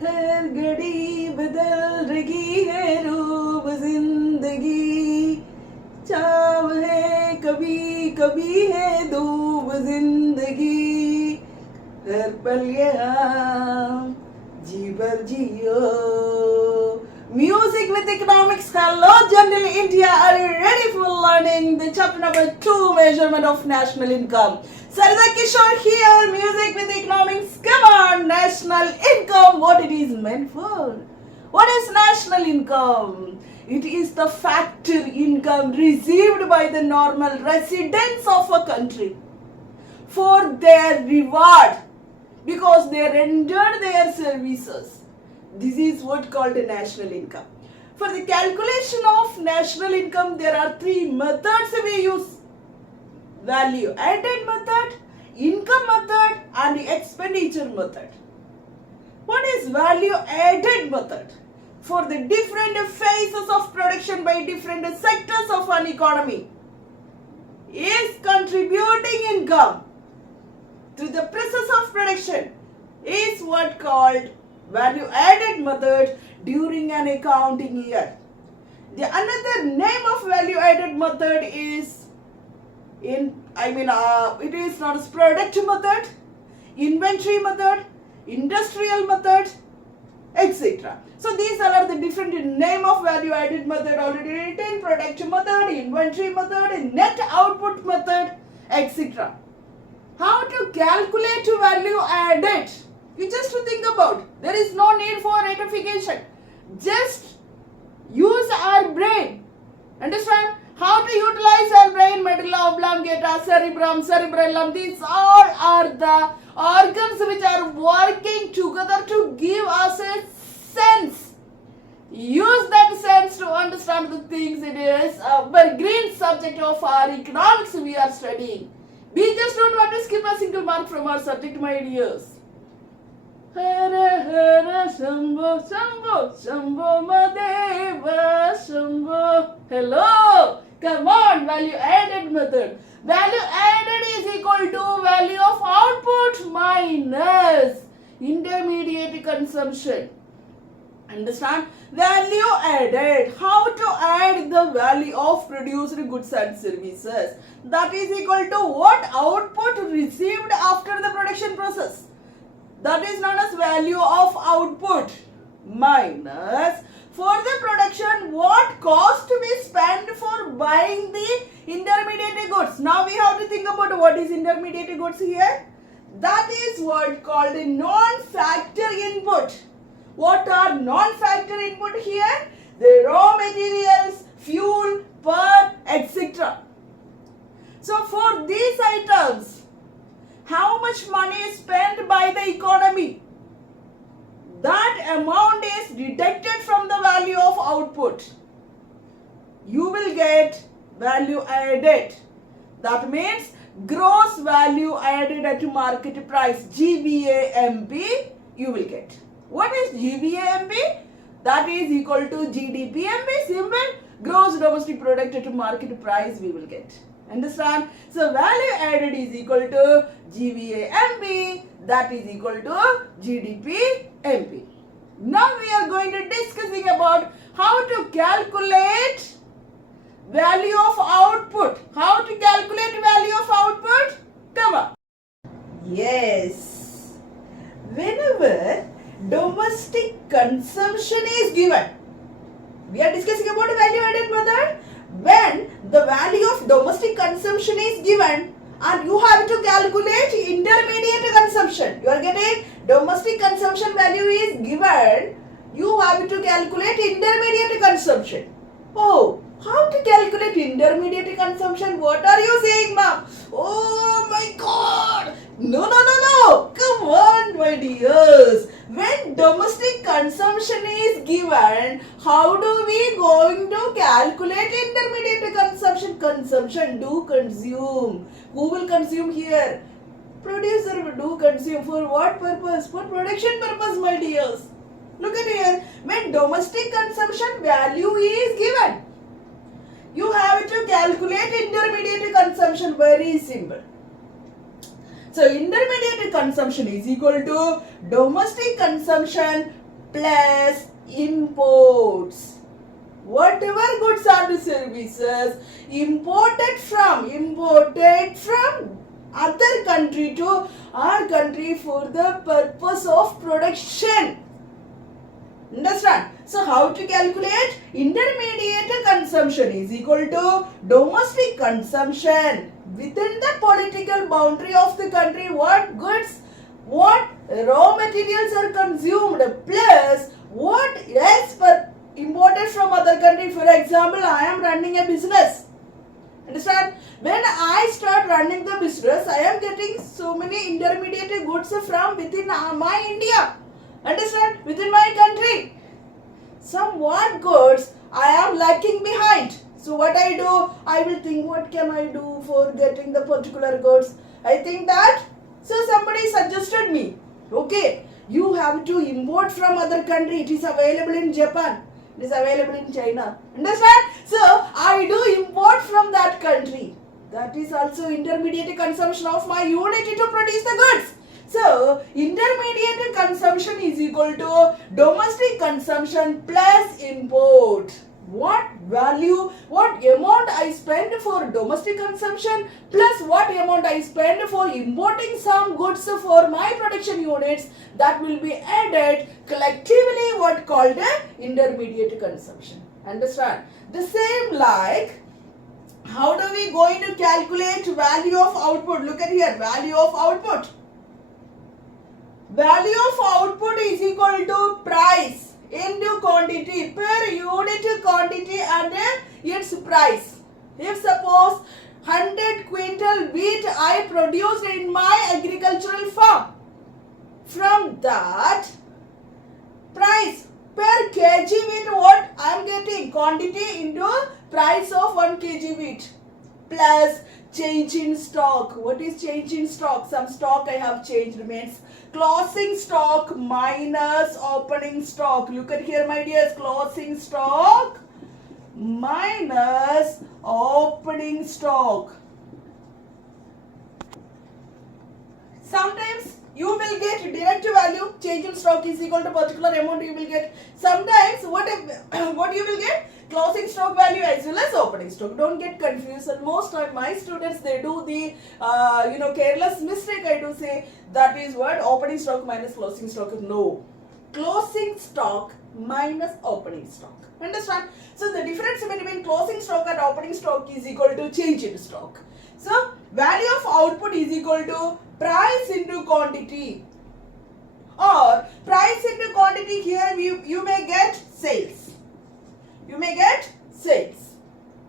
हर घड़ी बदल रही है रूप जिंदगी, चाव है कभी कभी है धूप जिंदगी, हर पल यहाँ जी भर जियो. Music with economics. Hello, General India. Are you ready for learning the chapter number 2, measurement of national income? Sarada Kishore here. Music with economics. Come on, national income. What it is meant for? What is national income? It is the factor income received by the normal residents of a country for their reward because they rendered their services. This is what called a national income. For the calculation of national income, there are three methods we use. Value added method, income method, and the expenditure method. What is value added method? For the different phases of production by different sectors of an economy is contributing income to the process of production is what called value added method during an accounting year. The another name of value added method is it is known as product method, inventory method, industrial method, etc. So these are the different name of value added method already written: product method, inventory method, net output method, etc. How to calculate value added? You just to think about. There is no need for ratification. Just use our brain. Understand? How to utilize our brain? Medulla oblongata, cerebrum, cerebellum. These all are the organs which are working together to give us a sense. Use that sense to understand the things. It is a very green subject of our economics we are studying. We just don't want to skip a single mark from our subject, my dears. Hara Hara Shambho Shambho Shambho Madeva Shambho. Hello! Come on, value added method. Value added is equal to value of output minus intermediate consumption. Understand? Value added. How to add the value of produced goods and services? That is equal to what output received after the production process. That is known as value of output minus for the production what cost we spend for buying the intermediate goods. Now we have to think about what is intermediate goods here. That is what called a non-factor input. What are non-factor input here? The raw materials, fuel, per, etc. So for these items, how much money is spent by the economy? That amount is deducted from the value of output. You will get value added. That means gross value added at market price, GVAMP, you will get. What is GVAMP? That is equal to GDPMP, simple, gross domestic product at market price we will get. Understand? So value added is equal to GVAMP, that is equal to GDPMP. Now we are going to discussing about how to calculate value of output. How to calculate value of output? Come on. Yes. Whenever domestic consumption is given, we are discussing about value added method. When the value of domestic consumption is given and you have to calculate intermediate consumption. You are getting domestic consumption value is given. You have to calculate intermediate consumption. Oh, how to calculate intermediate consumption? What are you saying, ma'am? Oh my God! No. Come on, my dears. When domestic consumption is given, how do we going to calculate intermediate consumption? Consumption, do consume. Who will consume here? Producer will do consume. For what purpose? For production purpose, my dears. Look at here. When domestic consumption value is given, you have to calculate intermediate consumption. Very simple. So intermediate consumption is equal to domestic consumption plus imports. Whatever goods or services imported from other country to our country for the purpose of production. Understand? So how to calculate? Intermediate consumption is equal to domestic consumption within the political boundary of the country. What goods, what raw materials are consumed plus what else imported from other country. For example, I am running a business. Understand? When I start running the business, I am getting so many intermediate goods from within my India. Understand? Within my country. Somewhat goods I am lacking behind. So what I do? I will think what can I do for getting the particular goods. I think that. So somebody suggested me. Okay. You have to import from other country. It is available in Japan. It is available in China. Understand? So I do import from that country. That is also intermediate consumption of my unit to produce the goods. So intermediate consumption is equal to domestic consumption plus import. What value, what amount I spend for domestic consumption plus what amount I spend for importing some goods for my production units, that will be added collectively what called intermediate consumption. Understand? The same like, how do we going to calculate value of output? Look at here, value of output. Value of output is equal to price into quantity, per unit quantity and its price. If suppose 100 quintal wheat I produced in my agricultural farm, from that price per kg wheat what I am getting, quantity into price of 1 kg wheat plus change in stock. What is change in stock? Some stock I have changed means closing stock minus opening stock. Look at here my dears, closing stock minus opening stock. Sometimes you will get direct value, change in stock is equal to particular amount you will get. Sometimes what you will get? Closing stock value as well as opening stock. Don't get confused. And most of my students, they do the careless mistake. I do say that is what opening stock minus closing stock. No, closing stock minus opening stock. Understand? So the difference between closing stock and opening stock is equal to change in stock. So value of output is equal to price into quantity, or price into quantity. Here you may get sales. You may get sales.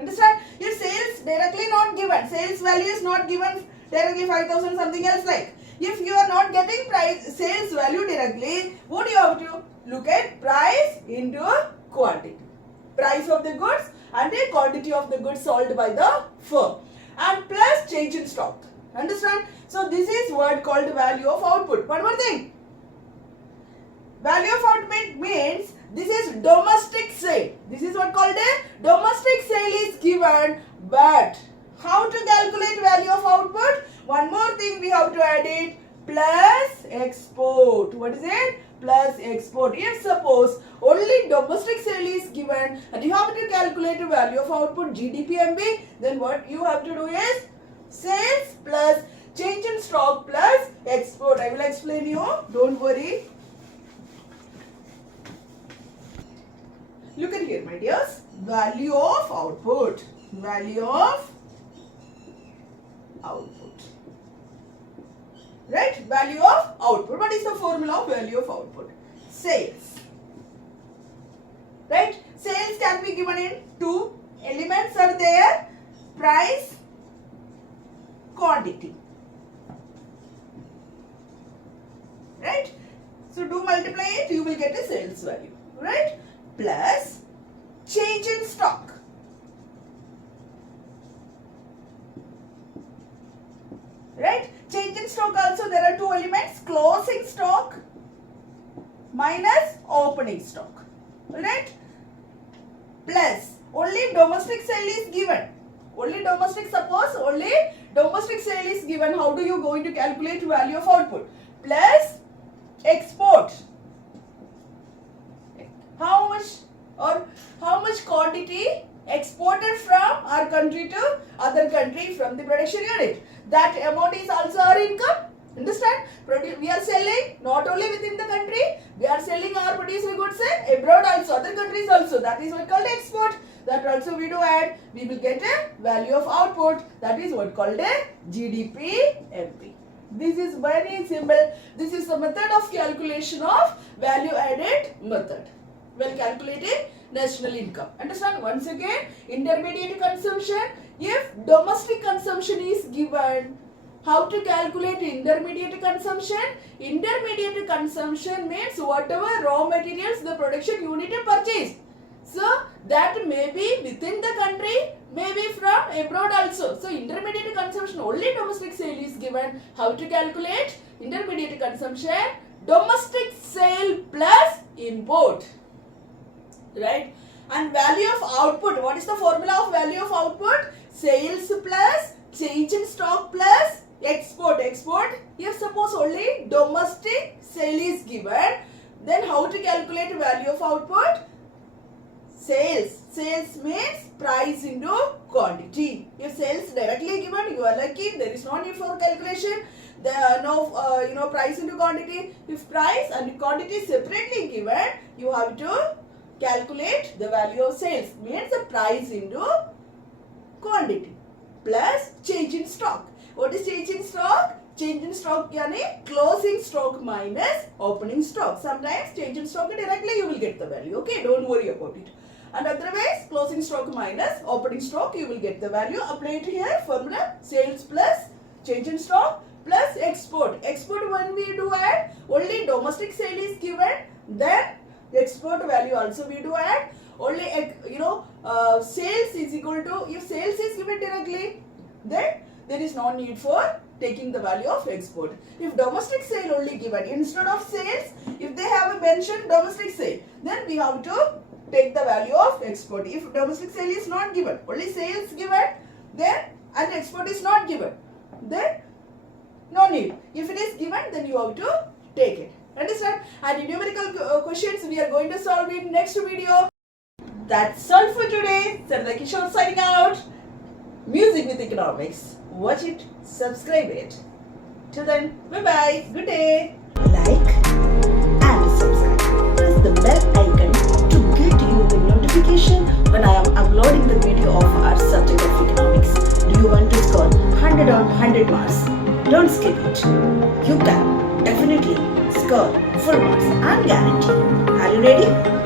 Understand? If sales directly not given, sales value is not given directly 5,000 something else like. If you are not getting price sales value directly, what you have to look at? Price into quantity. Price of the goods and the quantity of the goods sold by the firm. And plus change in stock. Understand? So this is what called value of output. One more thing. Value of output means this is domestic sale. This is what called a domestic sale is given. But how to calculate value of output? One more thing we have to add it. Plus export. What is it? Plus export. If suppose only domestic sale is given and you have to calculate the value of output GDP-MB, then what you have to do is sales plus change in stock plus export. I will explain you. Don't worry. Look at here, my dears. Value of output. Value of output. Right? Value of output. What is the formula of value of output? Sales. Right? Sales can be given in two elements are there. Price, quantity. Right? So do multiply it, you will get a sales value. Right? Plus change in stock. Right? Change in stock also there are two elements, closing stock minus opening stock. Right? Plus only domestic sale is given. Only domestic, suppose only domestic sale is given. How do you going to calculate value of output? Plus export. our country to other country from the production unit. That amount is also our income. Understand? We are selling not only within the country, we are selling our produced goods abroad also, other countries also. That is what called export. That also we do add. We will get a value of output. That is what called a GDP MP. This is very simple. This is the method of calculation of value added method. Well calculating national income. Understand? Once again, intermediate consumption. If domestic consumption is given, how to calculate intermediate consumption? Intermediate consumption means whatever raw materials the production unit purchased. So that may be within the country, maybe from abroad also. So intermediate consumption, only domestic sale is given. How to calculate intermediate consumption? Domestic sale plus import. Right? And value of output. What is the formula of value of output? Sales plus change in stock plus export. Export, if suppose only domestic sale is given, then how to calculate value of output? Sales. Sales means price into quantity. If sales directly given, you are lucky. There is no need for calculation. There are no price into quantity. If price and quantity separately given, you have to calculate the value of sales. Means the price into quantity plus change in stock. What is change in stock? Change in stock yani closing stock minus opening stock. Sometimes change in stock directly you will get the value. Okay, don't worry about it. And otherwise closing stock minus opening stock you will get the value. Apply it here. Formula sales plus change in stock plus export. Export when we do add, only domestic sale is given, then export value also we do add. Only sales is equal to, if sales is given directly, then there is no need for taking the value of export. If domestic sale only given, instead of sales, if they have mentioned domestic sale, then we have to take the value of export. If domestic sale is not given, only sales given, then and export is not given, then no need. If it is given, then you have to take it. Understand? And numerical questions we are going to solve in next video. That's all for today. Sarada Kishore signing out. Music with Economics. Watch it, subscribe it. Till then, bye-bye. Good day. Like and subscribe. Press the bell icon to get you the notification when I am uploading the video of our subject of economics. Do you want to score 100 on 100 marks? Don't skip it. You can definitely score full marks and guarantee. Are you ready?